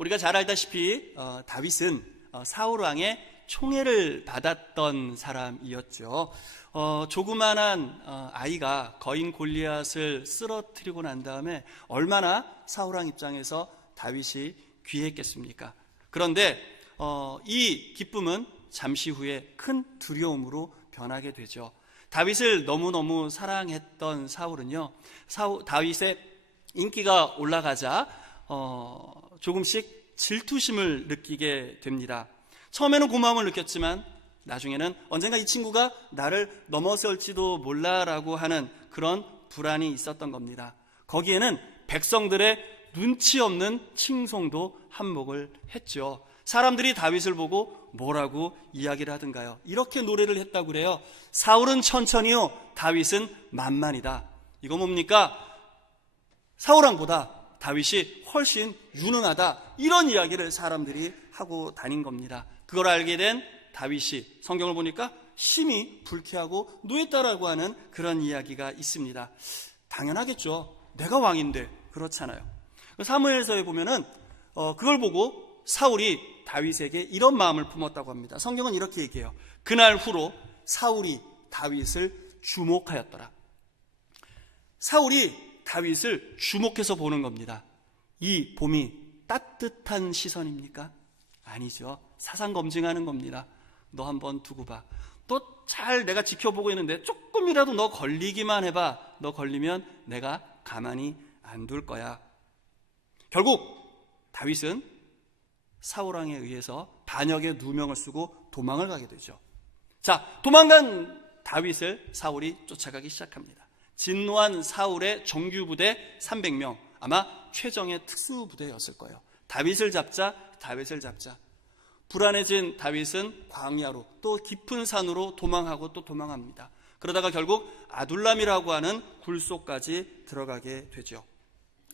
우리가 잘 알다시피 다윗은 사울 왕의 총애를 받았던 사람이었죠. 조그만한 아이가 거인 골리앗을 쓰러뜨리고 난 다음에 얼마나 사울 왕 입장에서 다윗이 귀했겠습니까? 그런데 이 기쁨은 잠시 후에 큰 두려움으로 변하게 되죠. 다윗을 너무너무 사랑했던 사울은요, 다윗의 인기가 올라가자 조금씩 질투심을 느끼게 됩니다. 처음에는 고마움을 느꼈지만 나중에는 언젠가 이 친구가 나를 넘어설지도 몰라라고 하는 그런 불안이 있었던 겁니다. 거기에는 백성들의 눈치 없는 칭송도 한몫을 했죠. 사람들이 다윗을 보고 뭐라고 이야기를 하던가요? 이렇게 노래를 했다고 그래요. 사울은 천천히요, 다윗은 만만이다. 이거 뭡니까? 사울 왕보다 다윗이 훨씬 유능하다, 이런 이야기를 사람들이 하고 다닌 겁니다. 그걸 알게 된 다윗이 성경을 보니까 심히 불쾌하고 노했다라고 하는 그런 이야기가 있습니다. 당연하겠죠. 내가 왕인데. 그렇잖아요. 사무엘서에 보면은 그걸 보고 사울이 다윗에게 이런 마음을 품었다고 합니다. 성경은 이렇게 얘기해요. 그날 후로 사울이 다윗을 주목하였더라. 사울이 다윗을 주목해서 보는 겁니다. 이 봄이 따뜻한 시선입니까? 아니죠. 사상 검증하는 겁니다. 너 한번 두고 봐. 또 잘 내가 지켜보고 있는데 조금이라도 너 걸리기만 해봐. 너 걸리면 내가 가만히 안 둘 거야. 결국 다윗은 사울왕에 의해서 반역의 누명을 쓰고 도망을 가게 되죠. 자, 도망간 다윗을 사울이 쫓아가기 시작합니다. 진노한 사울의 정규부대 300명, 아마 최정예 특수부대였을 거예요. 다윗을 잡자. 불안해진 다윗은 광야로, 또 깊은 산으로 도망하고 또 도망합니다. 그러다가 결국 아둘람이라고 하는 굴속까지 들어가게 되죠.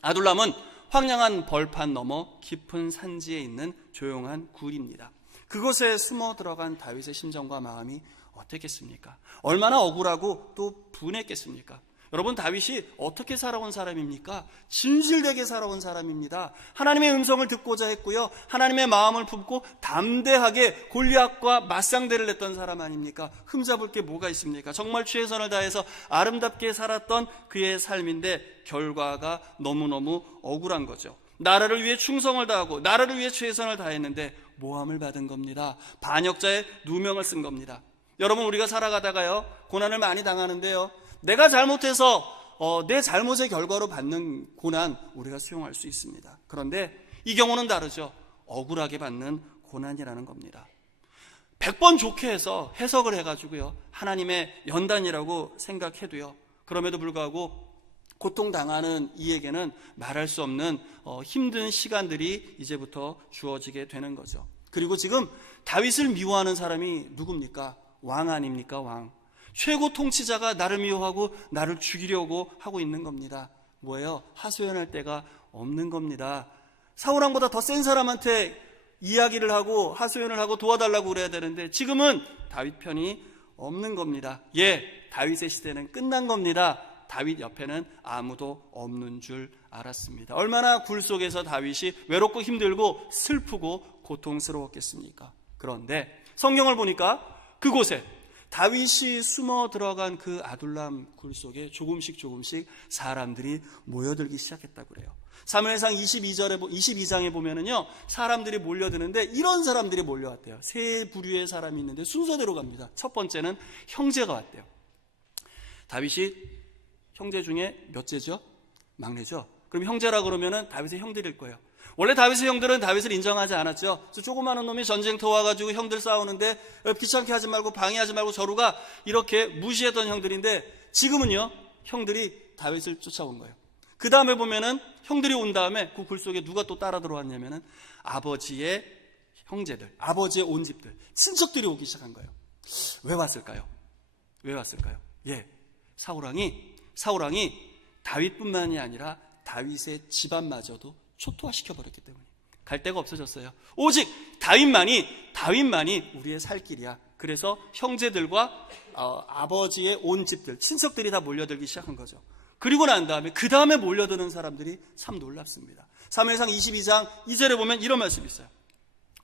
아둘람은 황량한 벌판 너머 깊은 산지에 있는 조용한 굴입니다. 그곳에 숨어 들어간 다윗의 심정과 마음이 어땠겠습니까? 얼마나 억울하고 또 분했겠습니까? 여러분, 다윗이 어떻게 살아온 사람입니까? 진실되게 살아온 사람입니다. 하나님의 음성을 듣고자 했고요, 하나님의 마음을 품고 담대하게 골리앗과 맞상대를 했던 사람 아닙니까? 흠잡을 게 뭐가 있습니까? 정말 최선을 다해서 아름답게 살았던 그의 삶인데 결과가 너무너무 억울한 거죠. 나라를 위해 충성을 다하고 나라를 위해 최선을 다했는데 모함을 받은 겁니다. 반역자의 누명을 쓴 겁니다. 여러분, 우리가 살아가다가요, 고난을 많이 당하는데요, 내가 잘못해서 내 잘못의 결과로 받는 고난 우리가 수용할 수 있습니다. 그런데 이 경우는 다르죠. 억울하게 받는 고난이라는 겁니다. 100번 좋게 해서 해석을 해가지고요, 하나님의 연단이라고 생각해도요, 그럼에도 불구하고 고통당하는 이에게는 말할 수 없는 힘든 시간들이 이제부터 주어지게 되는 거죠. 그리고 지금 다윗을 미워하는 사람이 누굽니까? 왕 아닙니까? 왕. 최고 통치자가 나를 미워하고 나를 죽이려고 하고 있는 겁니다. 뭐예요? 하소연할 데가 없는 겁니다. 사울왕보다 더 센 사람한테 이야기를 하고 하소연을 하고 도와달라고 그래야 되는데 지금은 다윗 편이 없는 겁니다. 다윗의 시대는 끝난 겁니다. 다윗 옆에는 아무도 없는 줄 알았습니다. 얼마나 굴 속에서 다윗이 외롭고 힘들고 슬프고 고통스러웠겠습니까? 그런데 성경을 보니까 그곳에 다윗이 숨어 들어간 그 아둘람 굴 속에 조금씩 사람들이 모여들기 시작했다고 그래요. 사무엘상 22장에 보면은요, 사람들이 몰려드는데 이런 사람들이 몰려왔대요. 세 부류의 사람이 있는데 순서대로 갑니다. 첫 번째는 형제가 왔대요. 다윗이 형제 중에 몇째죠? 막내죠. 그럼 형제라 그러면은 다윗의 형들일 거예요. 원래 다윗의 형들은 다윗을 인정하지 않았죠. 그래서 조그마한 놈이 전쟁터 와가지고 형들 싸우는데 귀찮게 하지 말고 방해하지 말고 저루가, 이렇게 무시했던 형들인데 지금은요, 형들이 다윗을 쫓아온 거예요. 그 다음에 보면은 형들이 온 다음에 그 굴 속에 누가 또 따라 들어왔냐면은 아버지의 형제들, 아버지의 온 집들, 친척들이 오기 시작한 거예요. 왜 왔을까요? 사울왕이 다윗뿐만이 아니라 다윗의 집안마저도 초토화시켜버렸기 때문에 갈 데가 없어졌어요. 오직 다윗만이 우리의 살 길이야. 그래서 형제들과 아버지의 온 집들, 친척들이 다 몰려들기 시작한 거죠. 그리고 난 다음에 그 다음에 몰려드는 사람들이 참 놀랍습니다. 사무엘상 22장 2절에 보면 이런 말씀이 있어요.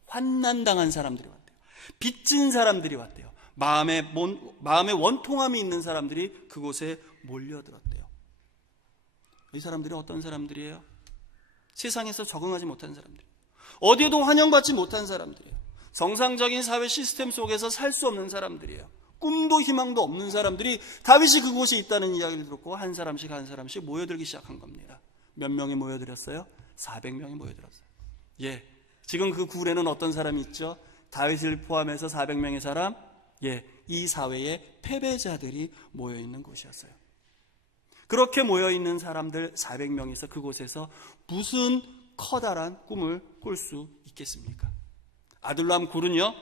환난당한 사람들이 왔대요. 빚진 사람들이 왔대요. 마음에 원통함이 있는 사람들이 그곳에 몰려들었대요. 이 사람들이 어떤 사람들이에요? 세상에서 적응하지 못한 사람들, 어디에도 환영받지 못한 사람들이에요. 정상적인 사회 시스템 속에서 살 수 없는 사람들이에요. 꿈도 희망도 없는 사람들이 다윗이 그곳에 있다는 이야기를 듣고 한 사람씩 모여들기 시작한 겁니다. 몇 명이 모여들었어요? 400명이 모여들었어요. 예, 지금 그 굴에는 어떤 사람이 있죠? 다윗을 포함해서 400명의 사람, 예, 이 사회에 패배자들이 모여있는 곳이었어요. 그렇게 모여있는 사람들 400명이서 그곳에서 무슨 커다란 꿈을 꿀 수 있겠습니까? 아둘람 굴은요,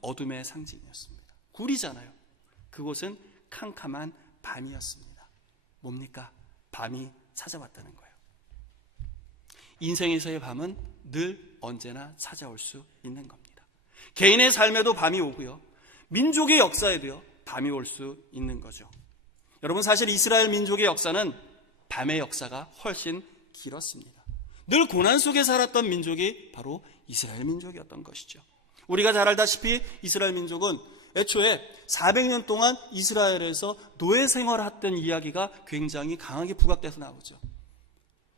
어둠의 상징이었습니다. 굴이잖아요. 그곳은 캄캄한 밤이었습니다. 뭡니까? 밤이 찾아왔다는 거예요. 인생에서의 밤은 늘 언제나 찾아올 수 있는 겁니다. 개인의 삶에도 밤이 오고요, 민족의 역사에도요, 밤이 올 수 있는 거죠. 여러분, 사실 이스라엘 민족의 역사는 밤의 역사가 훨씬 길었습니다. 늘 고난 속에 살았던 민족이 바로 이스라엘 민족이었던 것이죠. 우리가 잘 알다시피 이스라엘 민족은 애초에 400년 동안 이스라엘에서 노예 생활했던 이야기가 굉장히 강하게 부각돼서 나오죠.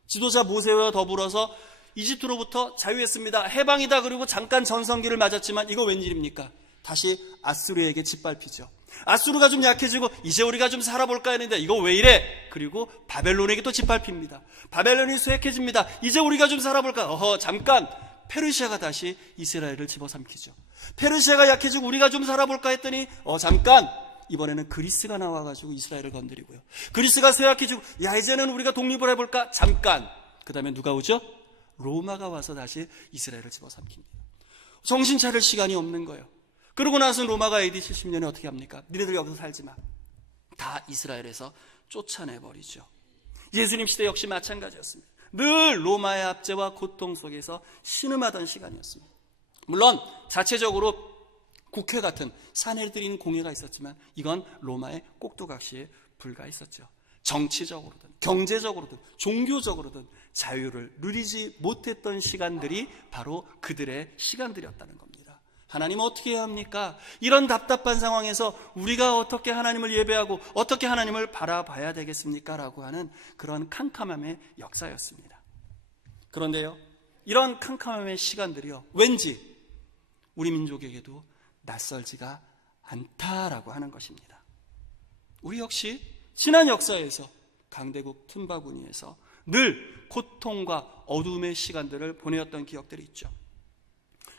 지도자 모세와 더불어서 이집트로부터 자유했습니다, 해방이다, 그리고 잠깐 전성기를 맞았지만 이거 웬일입니까? 다시 아수르에게 짓밟히죠. 아수르가 좀 약해지고 이제 우리가 좀 살아볼까 했는데 이거 왜 이래? 그리고 바벨론에게 또 짓밟힙니다. 바벨론이 쇠약해집니다. 이제 우리가 좀 살아볼까? 잠깐 페르시아가 다시 이스라엘을 집어삼키죠. 페르시아가 약해지고 우리가 좀 살아볼까 했더니 잠깐 이번에는 그리스가 나와가지고 이스라엘을 건드리고요. 그리스가 쇠약해지고 야 이제는 우리가 독립을 해볼까? 잠깐. 그 다음에 누가 오죠? 로마가 와서 다시 이스라엘을 집어삼킵니다. 정신 차릴 시간이 없는 거예요. 그러고 나서 로마가 AD 70년에 어떻게 합니까? 니네들 여기서 살지 마. 다 이스라엘에서 쫓아내버리죠. 예수님 시대 역시 마찬가지였습니다. 늘 로마의 압제와 고통 속에서 신음하던 시간이었습니다. 물론 자체적으로 국회 같은 사내들인 공회가 있었지만 이건 로마의 꼭두각시에 불과했었죠. 정치적으로든 경제적으로든 종교적으로든 자유를 누리지 못했던 시간들이 바로 그들의 시간들이었다는 겁니다. 하나님은 어떻게 해야 합니까? 이런 답답한 상황에서 우리가 어떻게 하나님을 예배하고 어떻게 하나님을 바라봐야 되겠습니까? 라고 하는 그런 캄캄함의 역사였습니다. 그런데요, 이런 캄캄함의 시간들이요, 왠지 우리 민족에게도 낯설지가 않다라고 하는 것입니다. 우리 역시 지난 역사에서 강대국 틈바구니에서 늘 고통과 어둠의 시간들을 보내었던 기억들이 있죠.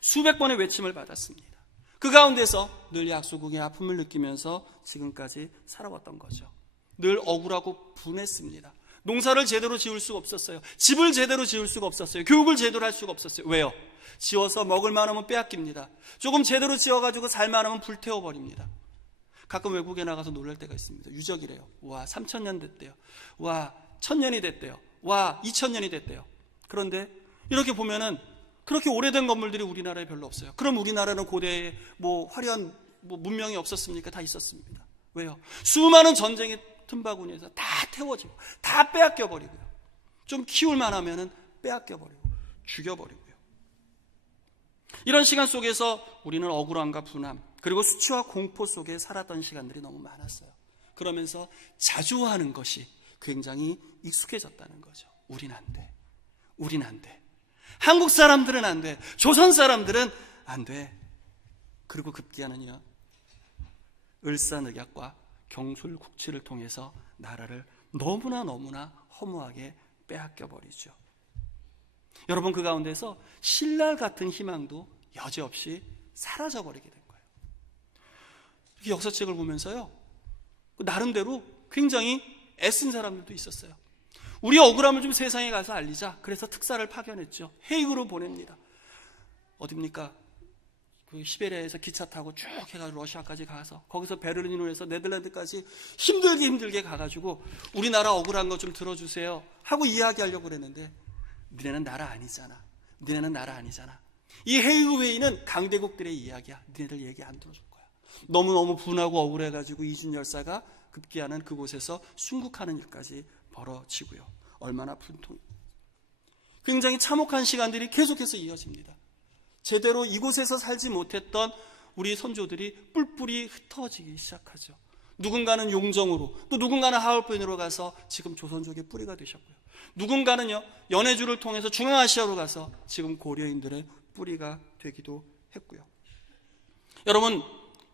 수백 번의 외침을 받았습니다. 그 가운데서 늘 약소국의 아픔을 느끼면서 지금까지 살아왔던 거죠. 늘 억울하고 분했습니다. 농사를 제대로 지을 수가 없었어요. 집을 제대로 지을 수가 없었어요. 교육을 제대로 할 수가 없었어요. 왜요? 지어서 먹을 만하면 빼앗깁니다. 조금 제대로 지어가지고 살만하면 불태워버립니다. 가끔 외국에 나가서 놀랄 때가 있습니다. 유적이래요. 와, 3000년 됐대요. 와, 1000년이 됐대요. 와, 2000년이 됐대요. 그런데 이렇게 보면은 그렇게 오래된 건물들이 우리나라에 별로 없어요. 그럼 우리나라는 고대에 화려한 문명이 없었습니까? 다 있었습니다. 왜요? 수많은 전쟁의 틈바구니에서 다 태워지고 다 빼앗겨버리고요. 좀 키울만 하면은 빼앗겨버리고 죽여버리고요. 이런 시간 속에서 우리는 억울함과 분함 그리고 수치와 공포 속에 살았던 시간들이 너무 많았어요. 그러면서 자주하는 것이 굉장히 익숙해졌다는 거죠. 우린 안 돼. 우린 안 돼. 한국 사람들은 안 돼. 조선 사람들은 안 돼. 그리고 급기야는요, 을사늑약과 경술국치를 통해서 나라를 너무나 허무하게 빼앗겨버리죠. 여러분, 그 가운데서 신랄 같은 희망도 여지없이 사라져버리게 된 거예요. 이렇게 역사책을 보면서요, 나름대로 굉장히 애쓴 사람들도 있었어요. 우리 억울함을 좀 세상에 가서 알리자. 그래서 특사를 파견했죠. 헤이그로 보냅니다. 어딥니까? 그 시베리아에서 기차 타고 쭉 해가지고 러시아까지 가서 거기서 베를린으로 해서 네덜란드까지 힘들게 가가지고 우리나라 억울한 거 좀 들어주세요 하고 이야기하려고 그랬는데 니네는 나라 아니잖아. 니네는 나라 아니잖아. 이 헤이그 회의는 강대국들의 이야기야. 니네들 얘기 안 들어줄 거야. 너무너무 분하고 억울해가지고 이준 열사가 급기야는 그곳에서 순국하는 일까지 벌어지고요. 얼마나 분통이. 굉장히 참혹한 시간들이 계속해서 이어집니다. 제대로 이곳에서 살지 못했던 우리 선조들이 뿔뿔이 흩어지기 시작하죠. 누군가는 용정으로, 또 누군가는 하얼빈으로 가서 지금 조선족의 뿌리가 되셨고요. 누군가는요, 연해주를 통해서 중앙아시아로 가서 지금 고려인들의 뿌리가 되기도 했고요. 여러분,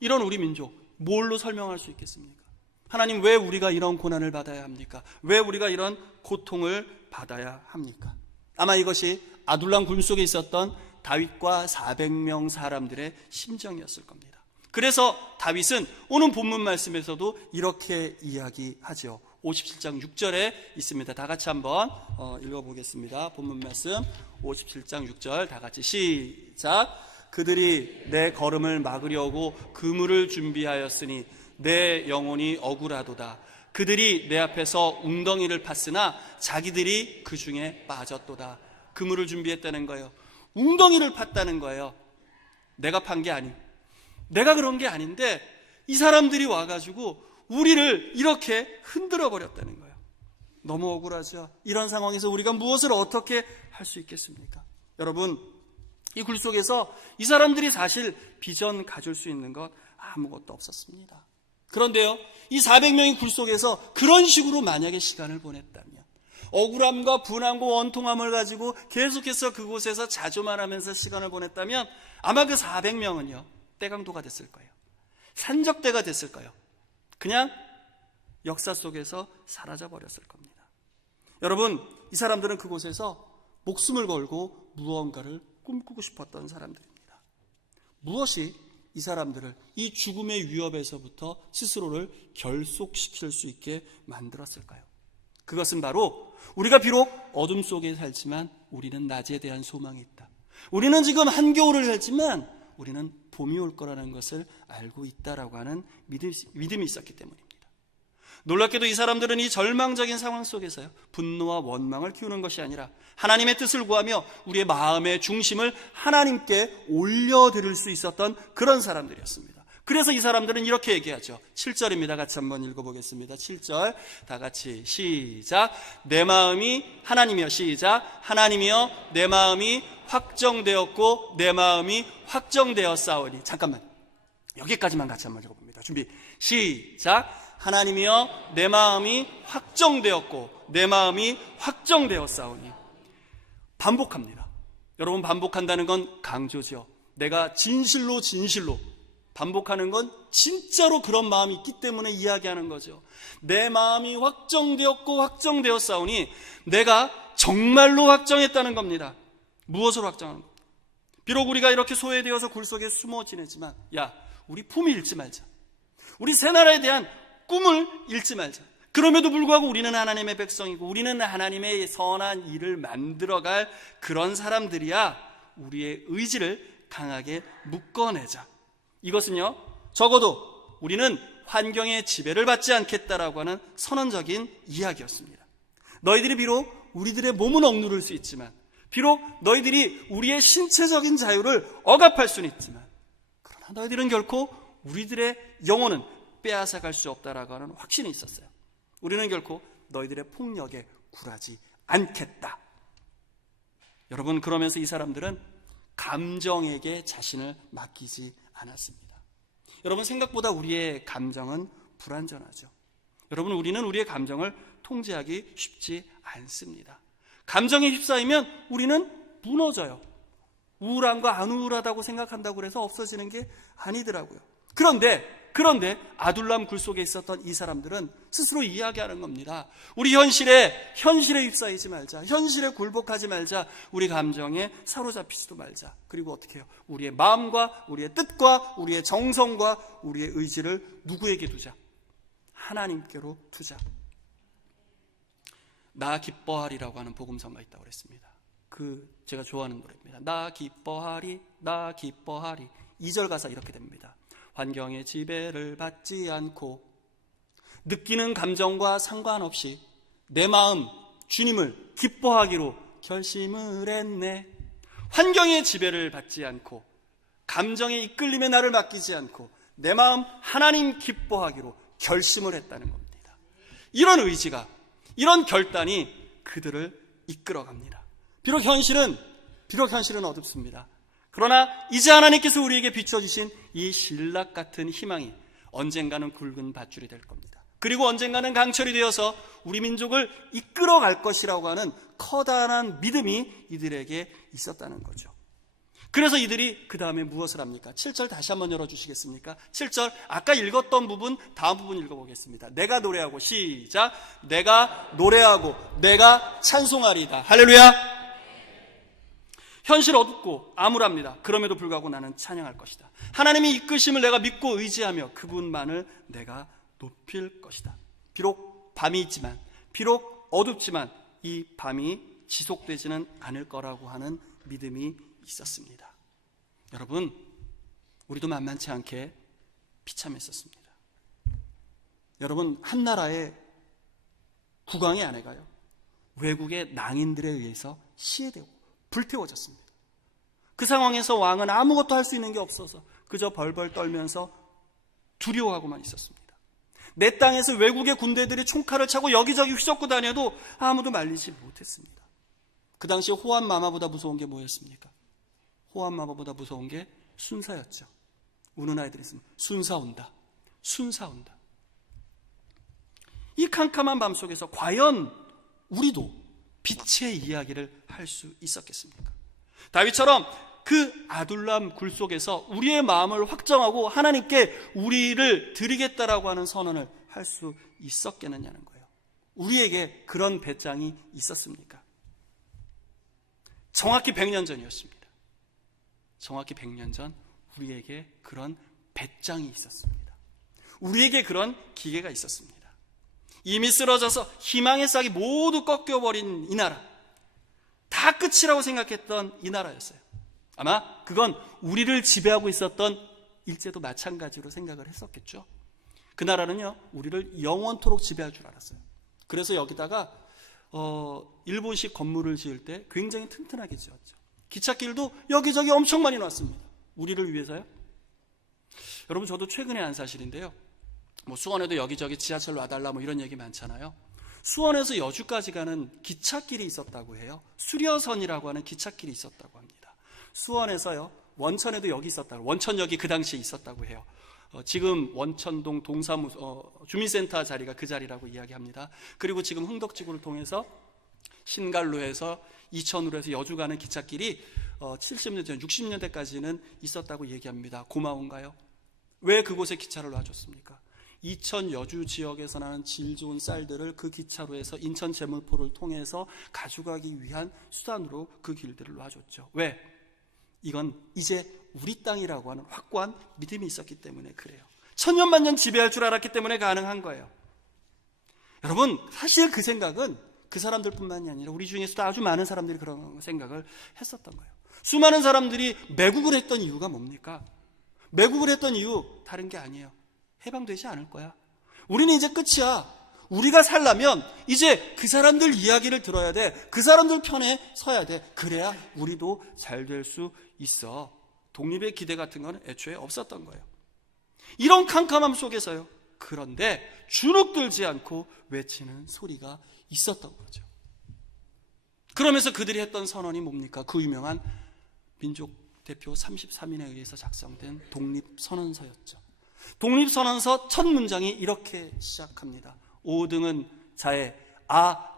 이런 우리 민족 뭘로 설명할 수 있겠습니까? 하나님, 왜 우리가 이런 고난을 받아야 합니까? 왜 우리가 이런 고통을 받아야 합니까? 아마 이것이 아둘람 굴 속에 있었던 다윗과 400명 사람들의 심정이었을 겁니다. 그래서 다윗은 오늘 본문 말씀에서도 이렇게 이야기하죠. 57장 6절에 있습니다. 다 같이 한번 읽어보겠습니다. 본문 말씀 57장 6절 다 같이 시작. 그들이 내 걸음을 막으려고 그물을 준비하였으니 내 영혼이 억울하도다. 그들이 내 앞에서 웅덩이를 팠으나 자기들이 그 중에 빠졌도다. 그물을 준비했다는 거예요. 웅덩이를 팠다는 거예요. 내가 판 게 아니고, 내가 그런 게 아닌데 이 사람들이 와가지고 우리를 이렇게 흔들어 버렸다는 거예요. 너무 억울하죠. 이런 상황에서 우리가 무엇을 어떻게 할 수 있겠습니까? 여러분, 이 굴 속에서 이 사람들이 사실 비전 가질 수 있는 것 아무것도 없었습니다. 그런데요, 이 400명이 굴 속에서 그런 식으로 만약에 시간을 보냈다면, 억울함과 분함과 원통함을 가지고 계속해서 그곳에서 자조만 하면서 시간을 보냈다면 아마 그 400명은요 떼강도가 됐을 거예요. 산적대가 됐을 거예요. 그냥 역사 속에서 사라져 버렸을 겁니다. 여러분, 이 사람들은 그곳에서 목숨을 걸고 무언가를 꿈꾸고 싶었던 사람들입니다. 무엇이 이 사람들을 이 죽음의 위협에서부터 스스로를 결속시킬 수 있게 만들었을까요? 그것은 바로 우리가 비록 어둠 속에 살지만 우리는 낮에 대한 소망이 있다. 우리는 지금 한겨울을 살지만 우리는 봄이 올 거라는 것을 알고 있다라고 하는 믿음이 있었기 때문입니다. 놀랍게도 이 사람들은 이 절망적인 상황 속에서요, 분노와 원망을 키우는 것이 아니라 하나님의 뜻을 구하며 우리의 마음의 중심을 하나님께 올려드릴 수 있었던 그런 사람들이었습니다. 그래서 이 사람들은 이렇게 얘기하죠. 7절입니다. 같이 한번 읽어보겠습니다. 7절 다 같이 시작. 내 마음이 하나님이여 시작. 하나님이여 내 마음이 확정되었고 내 마음이 확정되었사오니. 잠깐만, 여기까지만 같이 한번 읽어봅니다. 준비 시작. 하나님이여 내 마음이 확정되었고 내 마음이 확정되었사오니. 반복합니다. 여러분, 반복한다는 건 강조죠. 내가 진실로 반복하는 건 진짜로 그런 마음이 있기 때문에 이야기하는 거죠. 내 마음이 확정되었고 확정되었사오니, 내가 정말로 확정했다는 겁니다. 무엇으로 확정하는 겁니까? 비록 우리가 이렇게 소외되어서 굴 속에 숨어 지내지만, 야, 우리 품위 잃지 말자. 우리 새 나라에 대한 꿈을 잃지 말자. 그럼에도 불구하고 우리는 하나님의 백성이고 우리는 하나님의 선한 일을 만들어갈 그런 사람들이야. 우리의 의지를 강하게 묶어내자. 이것은요, 적어도 우리는 환경의 지배를 받지 않겠다라고 하는 선언적인 이야기였습니다. 너희들이 비록 우리들의 몸은 억누를 수 있지만, 비록 너희들이 우리의 신체적인 자유를 억압할 수는 있지만, 그러나 너희들은 결코 우리들의 영혼은 빼앗아갈 수 없다라고 하는 확신이 있었어요. 우리는 결코 너희들의 폭력에 굴하지 않겠다. 여러분, 그러면서 이 사람들은 감정에게 자신을 맡기지 않았습니다. 여러분, 생각보다 우리의 감정은 불완전하죠. 여러분, 우리는 우리의 감정을 통제하기 쉽지 않습니다. 감정에 휩싸이면 우리는 무너져요. 우울함과 안 우울하다고 생각한다고 해서 없어지는 게 아니더라고요. 그런데 아둘람 굴 속에 있었던 이 사람들은 스스로 이야기하는 겁니다. 우리 현실에 휩싸이지 말자. 현실에 굴복하지 말자. 우리 감정에 사로잡히지도 말자. 그리고 어떻게 해요? 우리의 마음과 우리의 뜻과 우리의 정성과 우리의 의지를 누구에게 두자? 하나님께로 두자. 나 기뻐하리라고 하는 복음서가 있다고 그랬습니다. 제가 좋아하는 노래입니다. 나 기뻐하리, 나 기뻐하리. 2절 가사 이렇게 됩니다. 환경의 지배를 받지 않고 느끼는 감정과 상관없이 내 마음 주님을 기뻐하기로 결심을 했네. 환경의 지배를 받지 않고 감정의 이끌림에 나를 맡기지 않고 내 마음 하나님 기뻐하기로 결심을 했다는 겁니다. 이런 의지가 이런 결단이 그들을 이끌어갑니다. 비록 현실은 어둡습니다. 그러나 이제 하나님께서 우리에게 비춰주신 이 신락 같은 희망이 언젠가는 굵은 밧줄이 될 겁니다. 그리고 언젠가는 강철이 되어서 우리 민족을 이끌어갈 것이라고 하는 커다란 믿음이 이들에게 있었다는 거죠. 그래서 이들이 그 다음에 무엇을 합니까? 7절 다시 한번 열어주시겠습니까? 7절 아까 읽었던 부분, 다음 부분 읽어보겠습니다. 내가 노래하고, 시작. 내가 노래하고 내가 찬송하리이다. 할렐루야. 현실 어둡고 암울합니다. 그럼에도 불구하고 나는 찬양할 것이다. 하나님의 이끄심을 내가 믿고 의지하며 그분만을 내가 높일 것이다. 비록 밤이 있지만, 비록 어둡지만 이 밤이 지속되지는 않을 거라고 하는 믿음이 있었습니다. 여러분, 우리도 만만치 않게 비참했었습니다. 여러분, 한 나라의 국왕의 아내가요, 외국의 낭인들에 의해서 시해되고 불태워졌습니다. 그 상황에서 왕은 아무것도 할 수 있는 게 없어서 그저 벌벌 떨면서 두려워하고만 있었습니다. 내 땅에서 외국의 군대들이 총칼을 차고 여기저기 휘젓고 다녀도 아무도 말리지 못했습니다. 그 당시 호환 마마보다 무서운 게 뭐였습니까? 호환 마마보다 무서운 게 순사였죠. 우는 아이들이 있으면 순사 온다, 순사 온다. 이 캄캄한 밤 속에서 과연 우리도 빛의 이야기를 할 수 있었겠습니까? 다윗처럼 그 아둘람 굴 속에서 우리의 마음을 확정하고 하나님께 우리를 드리겠다라고 하는 선언을 할 수 있었겠느냐는 거예요. 우리에게 그런 배짱이 있었습니까? 정확히 100년 전이었습니다. 정확히 100년 전 우리에게 그런 배짱이 있었습니다. 우리에게 그런 기회가 있었습니다. 이미 쓰러져서 희망의 싹이 모두 꺾여버린 이 나라, 다 끝이라고 생각했던 이 나라였어요. 아마 그건 우리를 지배하고 있었던 일제도 마찬가지로 생각을 했었겠죠. 그 나라는요, 우리를 영원토록 지배할 줄 알았어요. 그래서 여기다가 일본식 건물을 지을 때 굉장히 튼튼하게 지었죠. 기찻길도 여기저기 엄청 많이 놨습니다. 우리를 위해서요. 여러분, 저도 최근에 한 사실인데요, 수원에도 여기저기 지하철 놔달라 이런 얘기 많잖아요. 수원에서 여주까지 가는 기찻길이 있었다고 해요. 수려선이라고 하는 기찻길이 있었다고 합니다. 수원에서요, 원천에도 여기 있었다고, 원천역이 그 당시에 있었다고 해요. 지금 원천동 동사무 주민센터 자리가 그 자리라고 이야기합니다. 그리고 지금 흥덕지구를 통해서 신갈로에서 이천으로 해서 여주 가는 기찻길이 70년대, 60년대까지는 있었다고 얘기합니다. 고마운가요? 왜 그곳에 기차를 놔줬습니까? 이천 여주 지역에서 나는 질 좋은 쌀들을 그 기차로에서 인천 제물포를 통해서 가져가기 위한 수단으로 그 길들을 놔줬죠. 왜? 이건 이제 우리 땅이라고 하는 확고한 믿음이 있었기 때문에 그래요. 천년만년 지배할 줄 알았기 때문에 가능한 거예요. 여러분, 사실 그 생각은 그 사람들뿐만이 아니라 우리 중에서도 아주 많은 사람들이 그런 생각을 했었던 거예요. 수많은 사람들이 매국을 했던 이유가 뭡니까? 매국을 했던 이유 다른 게 아니에요. 해방되지 않을 거야. 우리는 이제 끝이야. 우리가 살려면 이제 그 사람들 이야기를 들어야 돼. 그 사람들 편에 서야 돼. 그래야 우리도 잘 될 수 있어. 독립의 기대 같은 건 애초에 없었던 거예요. 이런 캄캄함 속에서요, 그런데 주눅들지 않고 외치는 소리가 있었던 거죠. 그러면서 그들이 했던 선언이 뭡니까? 그 유명한 민족 대표 33인에 의해서 작성된 독립선언서였죠. 독립선언서 첫 문장이 이렇게 시작합니다. 5등은 자의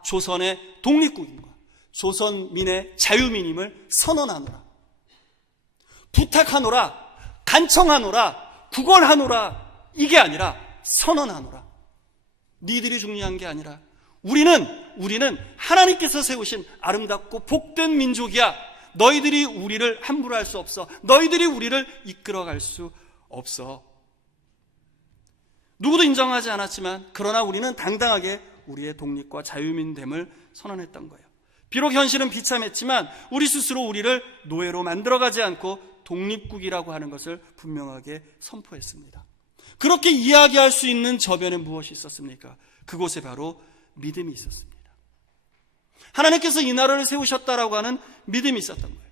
조선의 독립국인과 조선민의 자유민임을 선언하노라. 부탁하노라, 간청하노라, 구걸하노라, 이게 아니라 선언하노라. 니들이 중요한 게 아니라 우리는 하나님께서 세우신 아름답고 복된 민족이야. 너희들이 우리를 함부로 할 수 없어. 너희들이 우리를 이끌어갈 수 없어. 누구도 인정하지 않았지만 그러나 우리는 당당하게 우리의 독립과 자유민됨을 선언했던 거예요. 비록 현실은 비참했지만 우리 스스로 우리를 노예로 만들어가지 않고 독립국이라고 하는 것을 분명하게 선포했습니다. 그렇게 이야기할 수 있는 저변에 무엇이 있었습니까? 그곳에 바로 믿음이 있었습니다. 하나님께서 이 나라를 세우셨다라고 하는 믿음이 있었던 거예요.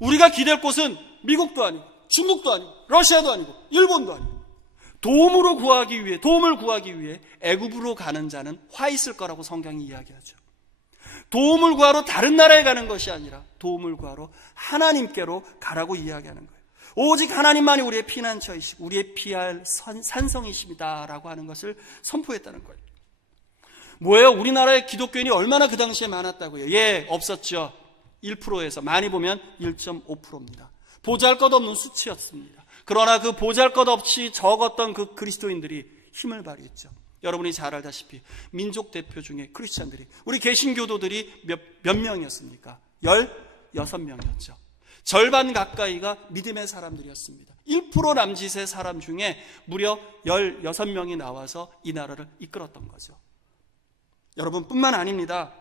우리가 기댈 곳은 미국도 아니고 중국도 아니고 러시아도 아니고 일본도 아니고 도움을 구하기 위해 애굽으로 가는 자는 화 있을 거라고 성경이 이야기하죠. 도움을 구하러 다른 나라에 가는 것이 아니라 도움을 구하러 하나님께로 가라고 이야기하는 거예요. 오직 하나님만이 우리의 피난처이시고 우리의 피할 산성이십니다라고 하는 것을 선포했다는 거예요. 뭐예요? 우리나라의 기독교인이 얼마나 그 당시에 많았다고요? 예, 없었죠. 1%에서 많이 보면 1.5%입니다. 보잘것없는 수치였습니다. 그러나 그 보잘것없이 적었던 그 그리스도인들이 힘을 발휘했죠. 여러분이 잘 알다시피 민족 대표 중에 크리스찬들이, 우리 개신교도들이 몇 명이었습니까? 16명이었죠. 절반 가까이가 믿음의 사람들이었습니다. 1% 남짓의 사람 중에 무려 16명이 나와서 이 나라를 이끌었던 거죠. 여러분뿐만 아닙니다.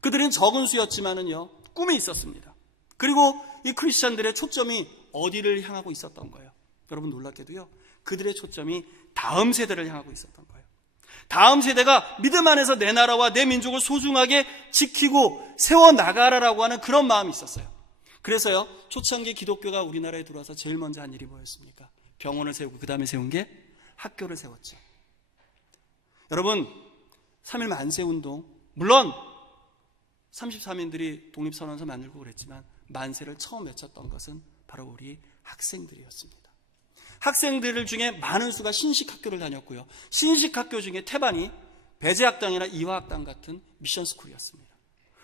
그들은 적은 수였지만은요, 꿈이 있었습니다. 그리고 이 크리스찬들의 초점이 어디를 향하고 있었던 거예요? 여러분 놀랍게도요, 그들의 초점이 다음 세대를 향하고 있었던 거예요. 다음 세대가 믿음 안에서 내 나라와 내 민족을 소중하게 지키고 세워나가라라고 하는 그런 마음이 있었어요. 그래서요, 초창기 기독교가 우리나라에 들어와서 제일 먼저 한 일이 뭐였습니까? 병원을 세우고 그 다음에 세운 게 학교를 세웠죠. 여러분, 3.1 만세운동, 물론 33인들이 독립선언서 만들고 그랬지만 만세를 처음 외쳤던 것은 바로 우리 학생들이었습니다. 학생들 중에 많은 수가 신식학교를 다녔고요, 신식학교 중에 태반이 배재학당이나 이화학당 같은 미션스쿨이었습니다.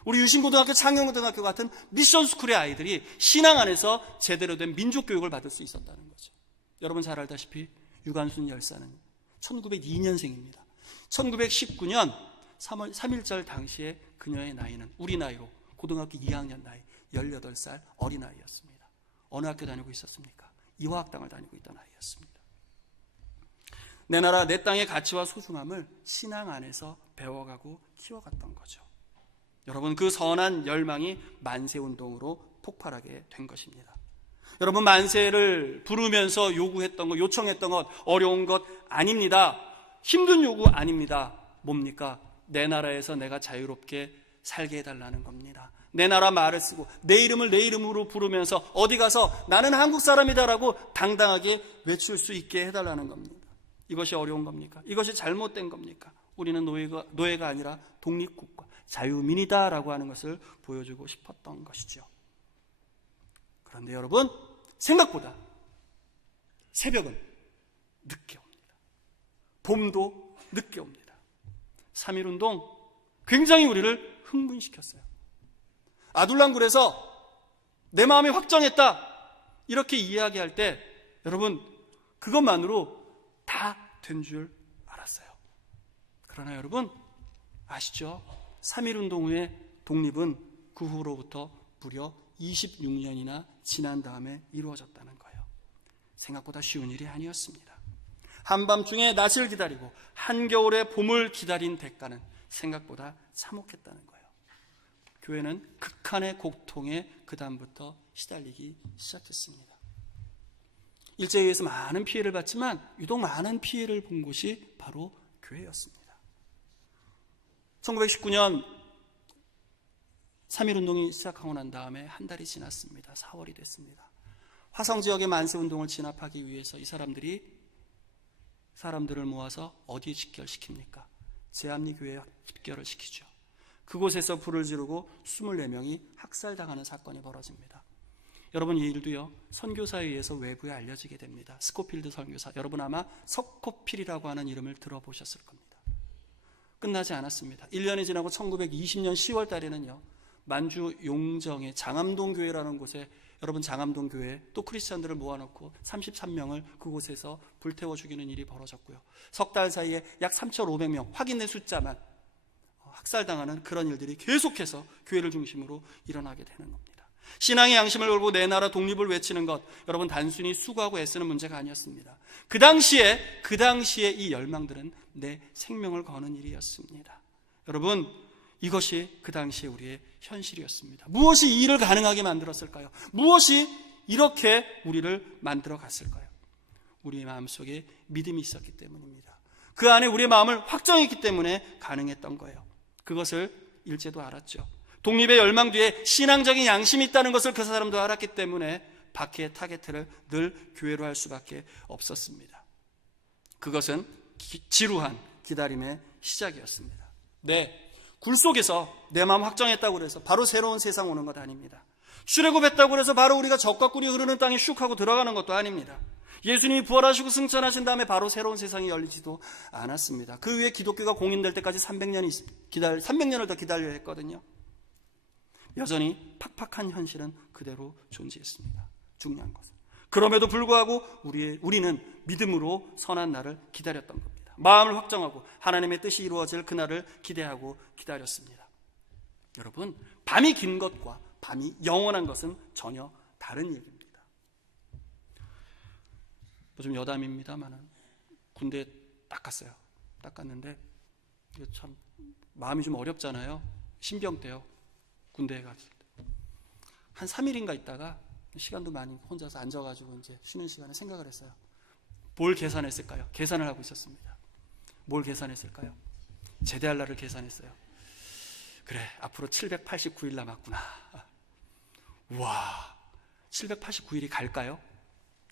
우리 유신고등학교, 창녕고등학교 같은 미션스쿨의 아이들이 신앙 안에서 제대로 된 민족교육을 받을 수 있었다는 거죠. 여러분 잘 알다시피 유관순 열사는 1902년생입니다. 1919년 3월 3일절 당시에 그녀의 나이는 우리 나이로 고등학교 2학년 나이 18살 어린아이였습니다. 어느 학교 다니고 있었습니까? 이화학당을 다니고 있던 아이였습니다. 내 나라 내 땅의 가치와 소중함을 신앙 안에서 배워가고 키워갔던 거죠. 여러분, 그 선한 열망이 만세운동으로 폭발하게 된 것입니다. 여러분, 만세를 부르면서 요구했던 것, 요청했던 것, 어려운 것 아닙니다. 힘든 요구 아닙니다. 뭡니까? 내 나라에서 내가 자유롭게 살게 해달라는 겁니다. 내 나라 말을 쓰고 내 이름을 내 이름으로 부르면서 어디 가서 나는 한국 사람이다라고 당당하게 외칠 수 있게 해달라는 겁니다. 이것이 어려운 겁니까? 이것이 잘못된 겁니까? 우리는 노예가 아니라 독립국가, 자유민이다라고 하는 것을 보여주고 싶었던 것이죠. 그런데 여러분, 생각보다 새벽은 늦게 옵니다. 봄도 늦게 옵니다. 3.1운동 굉장히 우리를 흥분시켰어요. 아둘람굴에서 내 마음이 확정했다 이렇게 이야기할 때 여러분, 그것만으로 다 된 줄 알았어요. 그러나 여러분 아시죠? 3.1운동 후에 독립은 그 후로부터 무려 26년이나 지난 다음에 이루어졌다는 거예요. 생각보다 쉬운 일이 아니었습니다. 한밤중에 낮을 기다리고 한겨울에 봄을 기다린 대가는 생각보다 참혹했다는 거예요. 교회는 극한의 고통에 그 다음부터 시달리기 시작했습니다. 일제에 의해서 많은 피해를 받지만 유독 많은 피해를 본 곳이 바로 교회였습니다. 1919년 3.1운동이 시작하고 난 다음에 한 달이 지났습니다. 4월이 됐습니다. 화성지역의 만세운동을 진압하기 위해서 이 사람들을 모아서 어디에 집결시킵니까? 제암리교회에 집결을 시키죠. 그곳에서 불을 지르고 24명이 학살당하는 사건이 벌어집니다. 여러분, 이 일도요, 선교사에 의해서 외부에 알려지게 됩니다. 스코필드 선교사, 여러분 아마 석코필이라고 하는 이름을 들어보셨을 겁니다. 끝나지 않았습니다. 1년이 지나고 1920년 10월 달에는요, 만주 용정의 장암동 교회라는 곳에, 여러분 장암동 교회 또 크리스천들을 모아놓고 33명을 그곳에서 불태워 죽이는 일이 벌어졌고요. 석 달 사이에 약 3,500명, 확인된 숫자만 학살당하는 그런 일들이 계속해서 교회를 중심으로 일어나게 되는 겁니다. 신앙의 양심을 걸고 내 나라 독립을 외치는 것, 여러분 단순히 수고하고 애쓰는 문제가 아니었습니다. 그 당시에 이 열망들은 내 생명을 거는 일이었습니다. 여러분, 이것이 그 당시에 우리의 현실이었습니다. 무엇이 이 일을 가능하게 만들었을까요? 무엇이 이렇게 우리를 만들어 갔을까요? 우리의 마음속에 믿음이 있었기 때문입니다. 그 안에 우리의 마음을 확정했기 때문에 가능했던 거예요. 그것을 일제도 알았죠. 독립의 열망 뒤에 신앙적인 양심이 있다는 것을 그 사람도 알았기 때문에 박해의 타겟을 늘 교회로 할 수밖에 없었습니다. 그것은 지루한 기다림의 시작이었습니다. 네, 굴 속에서 내 마음 확정했다고 해서 바로 새로운 세상 오는 것 아닙니다. 출애굽했다고 해서 바로 우리가 젖과 꿀이 흐르는 땅에 슉 하고 들어가는 것도 아닙니다. 예수님이 부활하시고 승천하신 다음에 바로 새로운 세상이 열리지도 않았습니다. 그 위에 기독교가 공인될 때까지 300년을 더 기다려야 했거든요. 여전히 팍팍한 현실은 그대로 존재했습니다. 중요한 것은. 그럼에도 불구하고 우리는 믿음으로 선한 날을 기다렸던 겁니다. 마음을 확정하고 하나님의 뜻이 이루어질 그날을 기대하고 기다렸습니다. 여러분, 밤이 긴 것과 밤이 영원한 것은 전혀 다른 얘기입니다. 좀 여담입니다만은 군대 닦았는데 참 마음이 좀 어렵잖아요. 신병 때요. 군대에 갔을 때 한 3일인가 있다가 시간도 많이 혼자서 앉아가지고 이제 쉬는 시간에 생각을 했어요. 뭘 계산했을까요? 계산을 하고 있었습니다. 뭘 계산했을까요? 제대할 날을 계산했어요. 그래, 앞으로 789일 남았구나. 우와, 789일이 갈까요?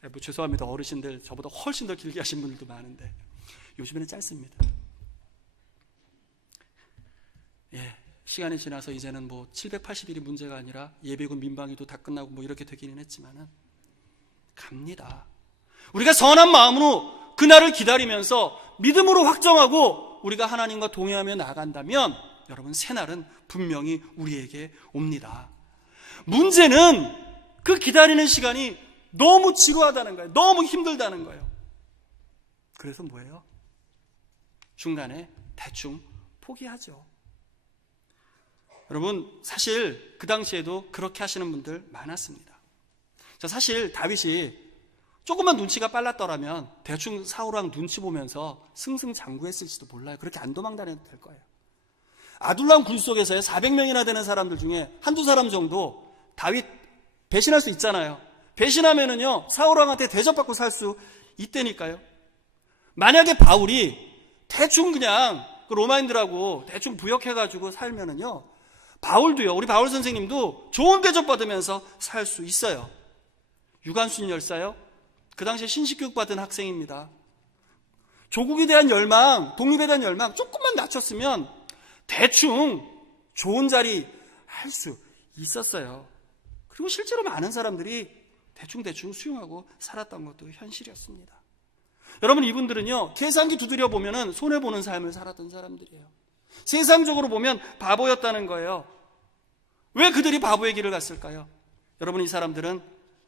뭐 죄송합니다. 어르신들 저보다 훨씬 더 길게 하신 분들도 많은데 요즘에는 짧습니다. 예, 시간이 지나서 이제는 뭐 780일이 문제가 아니라 예비군 민방위도 다 끝나고 뭐 이렇게 되기는 했지만은 갑니다. 우리가 선한 마음으로 그날을 기다리면서 믿음으로 확정하고 우리가 하나님과 동행하며 나간다면 여러분, 새날은 분명히 우리에게 옵니다. 문제는 그 기다리는 시간이 너무 지루하다는 거예요. 너무 힘들다는 거예요. 그래서 뭐예요? 중간에 대충 포기하죠. 여러분, 사실 그 당시에도 그렇게 하시는 분들 많았습니다. 사실 다윗이 조금만 눈치가 빨랐더라면 대충 사울왕 눈치 보면서 승승장구했을지도 몰라요. 그렇게 안 도망다녀도 될 거예요. 아둘람 굴 속에서의 400명이나 되는 사람들 중에 한두 사람 정도 다윗 배신할 수 있잖아요. 배신하면은요, 사울왕한테 대접받고 살 수 있다니까요. 만약에 바울이 대충 그냥 그 로마인들하고 대충 부역해가지고 살면은요, 바울도요, 우리 바울 선생님도 좋은 대접받으면서 살 수 있어요. 유관순 열사요, 그 당시에 신식교육 받은 학생입니다. 조국에 대한 열망, 독립에 대한 열망 조금만 낮췄으면 대충 좋은 자리 할 수 있었어요. 그리고 실제로 많은 사람들이 대충 수용하고 살았던 것도 현실이었습니다. 여러분, 이분들은요, 계산기 두드려 보면은 손해보는 삶을 살았던 사람들이에요. 세상적으로 보면 바보였다는 거예요. 왜 그들이 바보의 길을 갔을까요? 여러분, 이 사람들은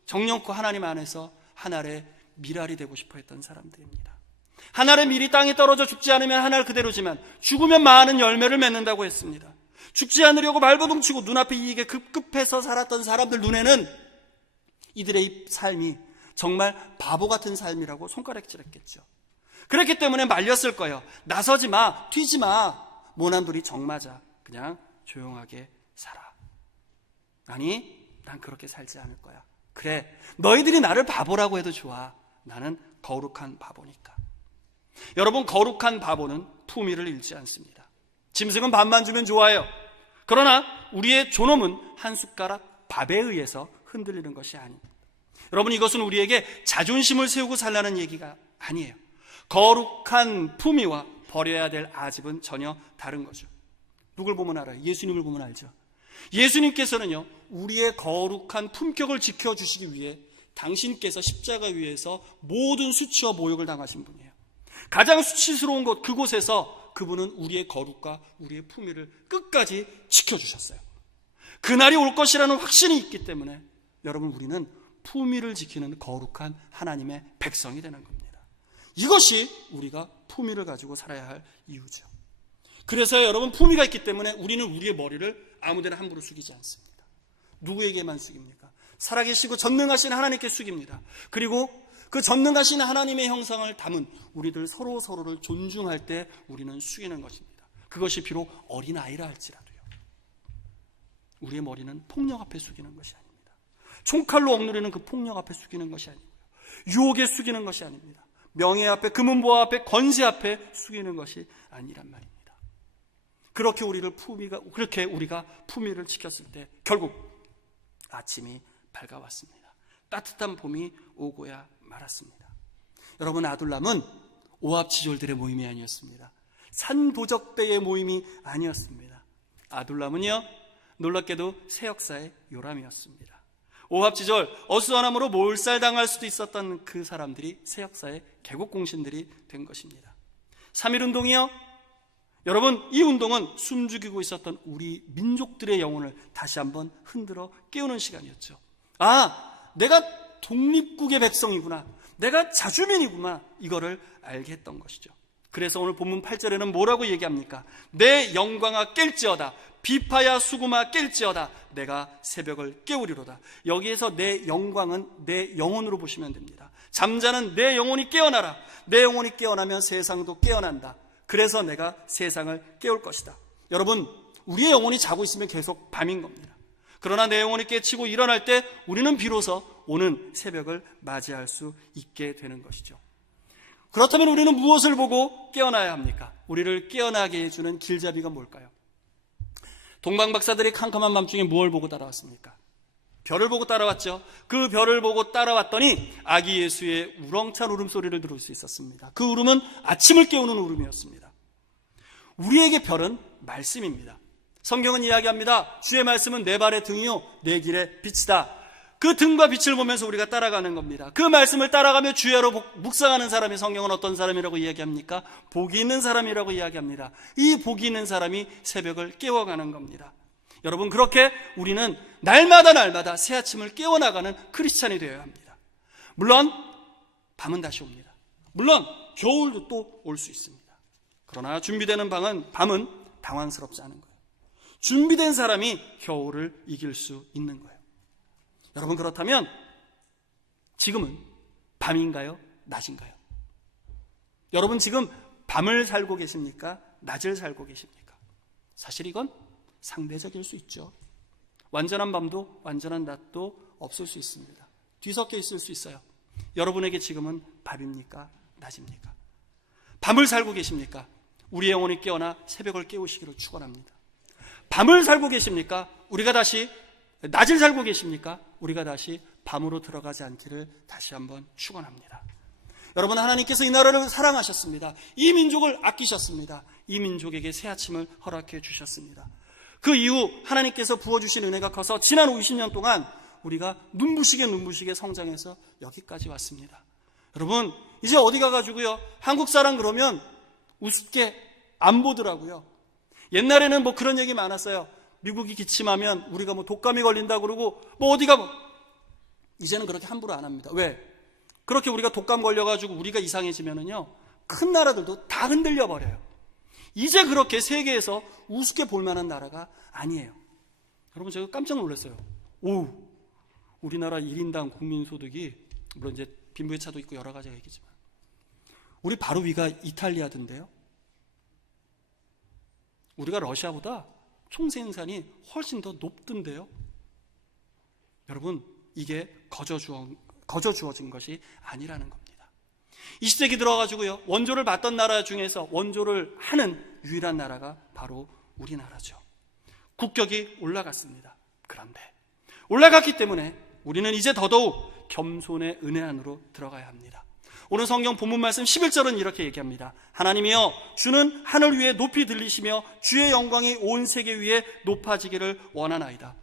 정령코 하나님 안에서 하늘의 밀알이 되고 싶어 했던 사람들입니다. 하늘의 밀이 땅에 떨어져 죽지 않으면 하늘 그대로지만 죽으면 많은 열매를 맺는다고 했습니다. 죽지 않으려고 발버둥치고 눈앞의 이익에 급급해서 살았던 사람들 눈에는 이들의 삶이 정말 바보 같은 삶이라고 손가락질했겠죠. 그렇기 때문에 말렸을 거예요. 나서지 마, 튀지 마, 모난돌이 정맞아, 그냥 조용하게 살아. 아니, 난 그렇게 살지 않을 거야. 그래, 너희들이 나를 바보라고 해도 좋아. 나는 거룩한 바보니까. 여러분, 거룩한 바보는 품위를 잃지 않습니다. 짐승은 밥만 주면 좋아요. 그러나 우리의 존엄은 한 숟가락 밥에 의해서 흔들리는 것이 아닙니다. 여러분, 이것은 우리에게 자존심을 세우고 살라는 얘기가 아니에요. 거룩한 품위와 버려야 될 아집은 전혀 다른 거죠. 누굴 보면 알아요? 예수님을 보면 알죠. 예수님께서는요, 우리의 거룩한 품격을 지켜주시기 위해 당신께서 십자가 위에서 모든 수치와 모욕을 당하신 분이에요. 가장 수치스러운 곳, 그곳에서 그분은 우리의 거룩과 우리의 품위를 끝까지 지켜주셨어요. 그날이 올 것이라는 확신이 있기 때문에 여러분, 우리는 품위를 지키는 거룩한 하나님의 백성이 되는 겁니다. 이것이 우리가 품위를 가지고 살아야 할 이유죠. 그래서 여러분, 품위가 있기 때문에 우리는 우리의 머리를 아무데나 함부로 숙이지 않습니다. 누구에게만 숙입니까? 살아계시고 전능하신 하나님께 숙입니다. 그리고 그 전능하신 하나님의 형상을 담은 우리들 서로를 존중할 때 우리는 숙이는 것입니다. 그것이 비록 어린아이라 할지라도요. 우리의 머리는 폭력 앞에 숙이는 것이 아닙니다. 총칼로 억누르는 그 폭력 앞에 숙이는 것이 아니고요. 유혹에 숙이는 것이 아닙니다. 명예 앞에, 금은보화 앞에, 권세 앞에 숙이는 것이 아니란 말입니다. 그렇게 우리가 품위를 지켰을 때 결국 아침이 밝아왔습니다. 따뜻한 봄이 오고야 말았습니다. 여러분, 아둘람은 오합지졸들의 모임이 아니었습니다. 산도적대의 모임이 아니었습니다. 아둘람은요, 놀랍게도 새 역사의 요람이었습니다. 오합지졸, 어수선함으로 몰살당할 수도 있었던 그 사람들이 새 역사의 개국공신들이 된 것입니다. 3.1운동이요, 여러분, 이 운동은 숨죽이고 있었던 우리 민족들의 영혼을 다시 한번 흔들어 깨우는 시간이었죠. 내가 독립국의 백성이구나, 내가 자주민이구나, 이거를 알게 했던 것이죠. 그래서 오늘 본문 8절에는 뭐라고 얘기합니까? 내 영광아 깰지어다, 비파야 수구마 깰지어다, 내가 새벽을 깨우리로다. 여기에서 내 영광은 내 영혼으로 보시면 됩니다. 잠자는 내 영혼이 깨어나라. 내 영혼이 깨어나면 세상도 깨어난다. 그래서 내가 세상을 깨울 것이다. 여러분, 우리의 영혼이 자고 있으면 계속 밤인 겁니다. 그러나 내 영혼이 깨치고 일어날 때 우리는 비로소 오는 새벽을 맞이할 수 있게 되는 것이죠. 그렇다면 우리는 무엇을 보고 깨어나야 합니까? 우리를 깨어나게 해주는 길잡이가 뭘까요? 동방박사들이 캄캄한 밤중에 무엇을 보고 따라왔습니까? 별을 보고 따라왔죠. 그 별을 보고 따라왔더니 아기 예수의 우렁찬 울음소리를 들을 수 있었습니다. 그 울음은 아침을 깨우는 울음이었습니다. 우리에게 별은 말씀입니다. 성경은 이야기합니다. 주의 말씀은 내 발의 등이요 내 길의 빛이다. 그 등과 빛을 보면서 우리가 따라가는 겁니다. 그 말씀을 따라가며 주야로 묵상하는 사람이 성경은 어떤 사람이라고 이야기합니까? 복이 있는 사람이라고 이야기합니다. 이 복이 있는 사람이 새벽을 깨워가는 겁니다. 여러분, 그렇게 우리는 날마다 새 아침을 깨워나가는 크리스찬이 되어야 합니다. 물론 밤은 다시 옵니다. 물론 겨울도 또 올 수 있습니다. 그러나 준비되는 밤은 당황스럽지 않은 거예요. 준비된 사람이 겨울을 이길 수 있는 거예요. 여러분, 그렇다면 지금은 밤인가요? 낮인가요? 여러분, 지금 밤을 살고 계십니까? 낮을 살고 계십니까? 사실 이건 상대적일 수 있죠. 완전한 밤도 완전한 낮도 없을 수 있습니다. 뒤섞여 있을 수 있어요. 여러분에게 지금은 밤입니까? 낮입니까? 밤을 살고 계십니까? 우리의 영혼이 깨어나 새벽을 깨우시기를 축원합니다. 밤을 살고 계십니까? 낮을 살고 계십니까? 우리가 다시 밤으로 들어가지 않기를 다시 한번 축원합니다. 여러분, 하나님께서 이 나라를 사랑하셨습니다. 이 민족을 아끼셨습니다. 이 민족에게 새 아침을 허락해 주셨습니다. 그 이후 하나님께서 부어주신 은혜가 커서 지난 50년 동안 우리가 눈부시게 성장해서 여기까지 왔습니다. 여러분, 이제 어디 가가지고요, 한국 사람 그러면 우습게 안 보더라고요. 옛날에는 뭐 그런 얘기 많았어요. 미국이 기침하면 우리가 뭐 독감이 걸린다 그러고 이제는 그렇게 함부로 안 합니다. 왜? 그렇게 우리가 독감 걸려가지고 우리가 이상해지면은요, 큰 나라들도 다 흔들려 버려요. 이제 그렇게 세계에서 우습게 볼 만한 나라가 아니에요. 여러분, 제가 깜짝 놀랐어요. 우리나라 1인당 국민소득이, 물론 이제 빈부의 차도 있고 여러 가지가 있겠지만, 우리 바로 위가 이탈리아던데요. 우리가 러시아보다 총생산이 훨씬 더 높던데요. 여러분, 이게 거저 주어진 것이 아니라는 겁니다. 20세기 들어가지고요, 원조를 받던 나라 중에서 원조를 하는 유일한 나라가 바로 우리나라죠. 국격이 올라갔습니다. 그런데 올라갔기 때문에 우리는 이제 더더욱 겸손의 은혜 안으로 들어가야 합니다. 오늘 성경 본문 말씀 11절은 이렇게 얘기합니다. 하나님이여, 주는 하늘 위에 높이 들리시며 주의 영광이 온 세계 위에 높아지기를 원하나이다.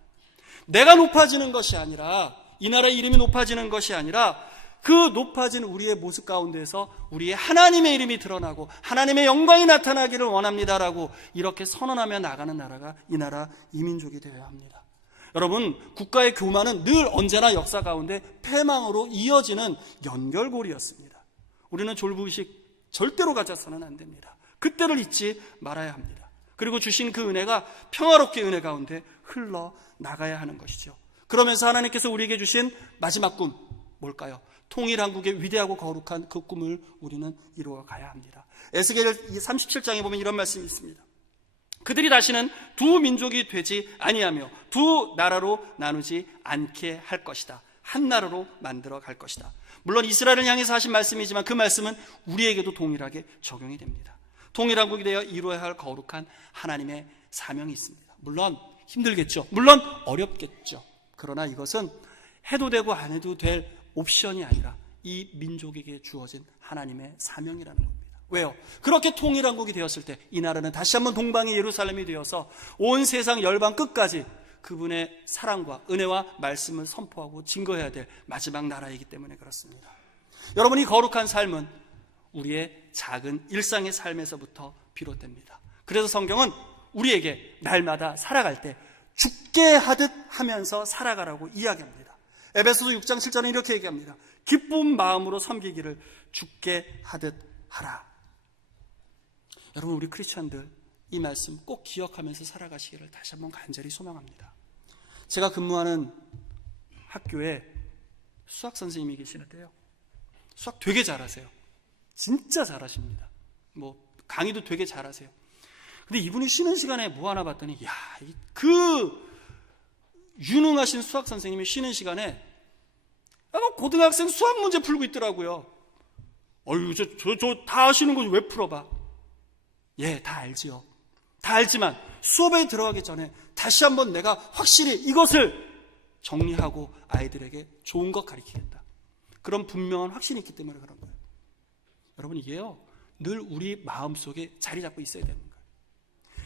내가 높아지는 것이 아니라, 이 나라의 이름이 높아지는 것이 아니라, 그 높아진 우리의 모습 가운데서 우리의 하나님의 이름이 드러나고 하나님의 영광이 나타나기를 원합니다라고 이렇게 선언하며 나가는 나라가 이 나라 이민족이 되어야 합니다. 여러분, 국가의 교만은 늘 언제나 역사 가운데 패망으로 이어지는 연결고리였습니다. 우리는 졸부의식 절대로 가져서는 안 됩니다. 그때를 잊지 말아야 합니다. 그리고 주신 그 은혜가 평화롭게 은혜 가운데 흘러나가야 하는 것이죠. 그러면서 하나님께서 우리에게 주신 마지막 꿈, 뭘까요? 통일한국의 위대하고 거룩한 그 꿈을 우리는 이루어가야 합니다. 에스겔 37장에 보면 이런 말씀이 있습니다. 그들이 다시는 두 민족이 되지 아니하며 두 나라로 나누지 않게 할 것이다. 한 나라로 만들어 갈 것이다. 물론 이스라엘을 향해서 하신 말씀이지만 그 말씀은 우리에게도 동일하게 적용이 됩니다. 통일한국이 되어 이루어야 할 거룩한 하나님의 사명이 있습니다. 물론 힘들겠죠. 물론 어렵겠죠. 그러나 이것은 해도 되고 안 해도 될 옵션이 아니라 이 민족에게 주어진 하나님의 사명이라는 겁니다. 왜요? 그렇게 통일왕국이 되었을 때 이 나라는 다시 한번 동방의 예루살렘이 되어서 온 세상 열방 끝까지 그분의 사랑과 은혜와 말씀을 선포하고 증거해야 될 마지막 나라이기 때문에 그렇습니다. 여러분이 거룩한 삶은 우리의 작은 일상의 삶에서부터 비롯됩니다. 그래서 성경은 우리에게 날마다 살아갈 때 죽게 하듯 하면서 살아가라고 이야기합니다. 에베소서 6장 7절은 이렇게 얘기합니다. 기쁜 마음으로 섬기기를 죽게 하듯 하라. 여러분, 우리 크리스천들 이 말씀 꼭 기억하면서 살아가시기를 다시 한번 간절히 소망합니다. 제가 근무하는 학교에 수학 선생님이 계시는데요, 수학 되게 잘하세요. 진짜 잘하십니다. 강의도 되게 잘하세요. 근데 이분이 쉬는 시간에 뭐 하나 봤더니, 그 유능하신 수학 선생님이 쉬는 시간에 고등학생 수학 문제 풀고 있더라고요. 저 다 아시는 거 왜 풀어봐? 예, 다 알지요. 다 알지만 수업에 들어가기 전에 다시 한번 내가 확실히 이것을 정리하고 아이들에게 좋은 것 가르치겠다. 그런 분명한 확신이 있기 때문에 그런 거예요. 여러분, 이게요, 늘 우리 마음속에 자리 잡고 있어야 되는 거예요.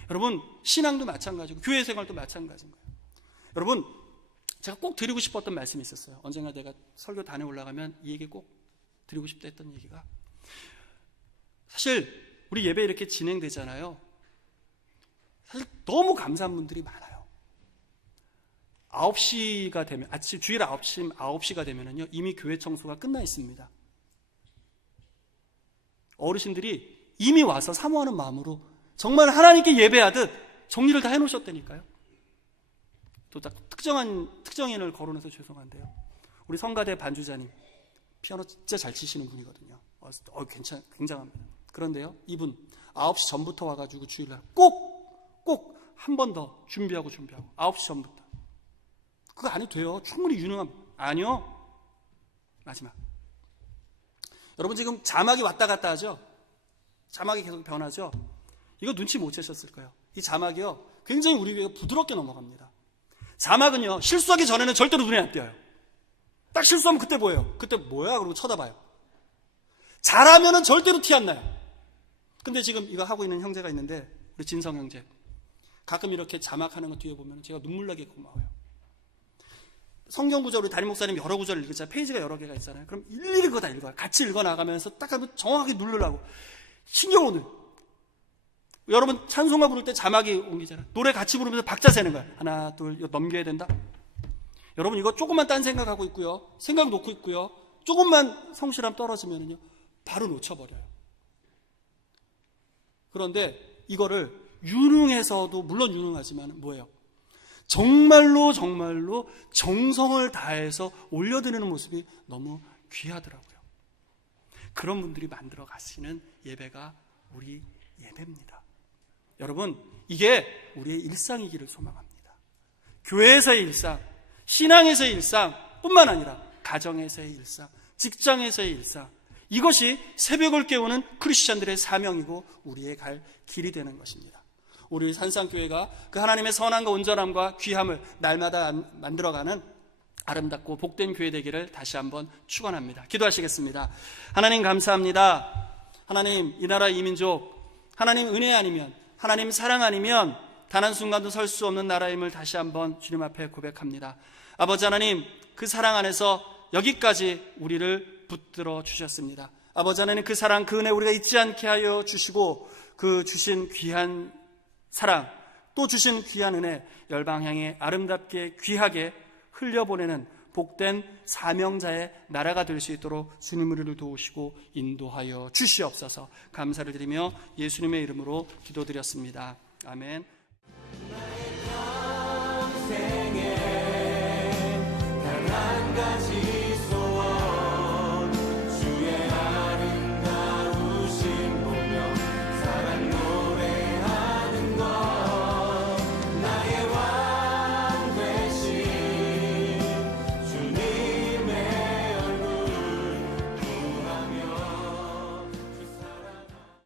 여러분, 신앙도 마찬가지고 교회 생활도 마찬가지인 거예요. 여러분, 제가 꼭 드리고 싶었던 말씀이 있었어요. 언젠가 내가 설교 단에 올라가면 이 얘기 꼭 드리고 싶다 했던 얘기가, 사실 우리 예배 이렇게 진행되잖아요. 사실 너무 감사한 분들이 많아요. 9시가 되면, 아침 주일 9시가 되면은요, 이미 교회 청소가 끝나 있습니다. 어르신들이 이미 와서 사모하는 마음으로 정말 하나님께 예배하듯 정리를 다 해놓으셨다니까요. 또 특정인을 거론해서 죄송한데요, 우리 성가대 반주자님 피아노 진짜 잘 치시는 분이거든요. 굉장합니다. 그런데요, 이분 9시 전부터 와가지고 주일날 꼭 한 번 더 준비하고 9시 전부터. 그거 안 해도 돼요. 충분히 유능합니다. 아니요, 마지막. 여러분, 지금 자막이 왔다 갔다 하죠? 자막이 계속 변하죠? 이거 눈치 못 채셨을 거예요. 이 자막이요, 굉장히 우리 귀에 부드럽게 넘어갑니다. 자막은요, 실수하기 전에는 절대로 눈에 안 띄어요. 딱 실수하면 그때 보여요. 그때 뭐야? 그러고 쳐다봐요. 잘하면은 절대로 티 안 나요. 근데 지금 이거 하고 있는 형제가 있는데, 우리 진성 형제, 가끔 이렇게 자막하는 거 뒤에 보면 제가 눈물 나게 고마워요. 성경 구절, 우리 담임 목사님 여러 구절을 읽잖아요. 페이지가 여러 개가 있잖아요. 그럼 일일이 그거 다 읽어요. 같이 읽어나가면서 딱 하면 정확하게 누르라고. 신경오늘. 여러분, 찬송가 부를 때 자막이 옮기잖아요. 노래 같이 부르면서 박자 세는 거야. 하나, 둘, 이거 넘겨야 된다. 여러분, 이거 조금만 딴 생각하고 있고요, 생각 놓고 있고요, 조금만 성실함 떨어지면요, 바로 놓쳐버려요. 그런데 이거를 유능해서도 물론 유능하지만 뭐예요? 정말로 정성을 다해서 올려드리는 모습이 너무 귀하더라고요. 그런 분들이 만들어 가시는 예배가 우리 예배입니다. 여러분, 이게 우리의 일상이기를 소망합니다. 교회에서의 일상, 신앙에서의 일상 뿐만 아니라 가정에서의 일상, 직장에서의 일상, 이것이 새벽을 깨우는 크리스천들의 사명이고 우리의 갈 길이 되는 것입니다. 우리 산상교회가 그 하나님의 선함과 온전함과 귀함을 날마다 만들어가는 아름답고 복된 교회 되기를 다시 한번 축원합니다. 기도하시겠습니다. 하나님, 감사합니다. 하나님, 이 나라 이 민족, 하나님 은혜 아니면, 하나님 사랑 아니면 단 한순간도 설 수 없는 나라임을 다시 한번 주님 앞에 고백합니다. 아버지 하나님, 그 사랑 안에서 여기까지 우리를 붙들어 주셨습니다. 아버지 하나님, 그 사랑, 그 은혜 우리가 잊지 않게 하여 주시고, 그 주신 귀한 사랑, 또 주신 귀한 은혜 열방향에 아름답게 귀하게 흘려보내는 복된 사명자의 나라가 될 수 있도록 주님 우리를 도우시고 인도하여 주시옵소서. 감사를 드리며 예수님의 이름으로 기도드렸습니다. 아멘. 나의 평생에 단 한 가지